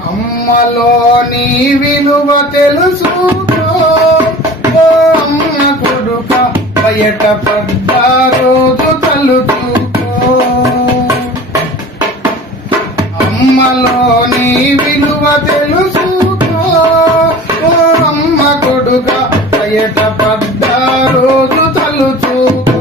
అమ్మలోని విలువ తెలుసుకో ఓ అమ్మ కొడుక బయట పడ్డ రోజు తలుచుకో అమ్మలోని విలువ తెలుసుకో ఓ అమ్మ కొడుక బయట పడ్డ రోజు తలుచుకో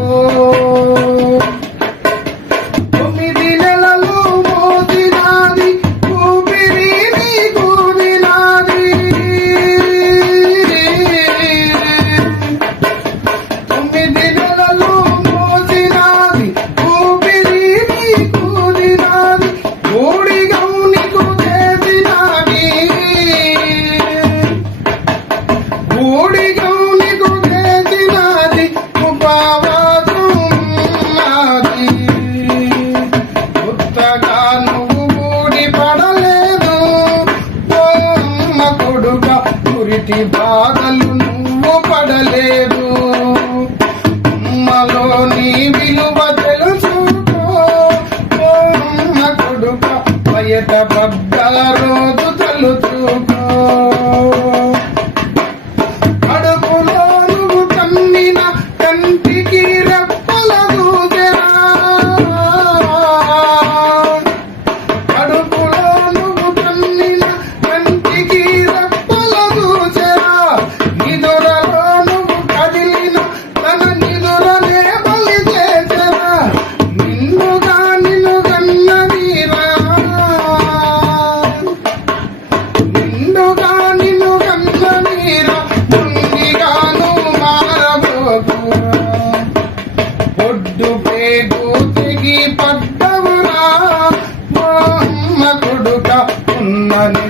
బాధలు నువ్వు పడలేదు అమ్మలోని విలువ తెలుసుకో ఓ అమ్మ కొడుక బయట పడ్డ రోజు తలుచుకో కడుపులో నువ్వు కన్నిన కంటికి రెప్పల దూసెరా కడుపులో నువ్వు కన్నిన కంటికి ఒడ్డు పేగు తెగి పడ్డవురా అమ్మ కొడుక ఉన్నని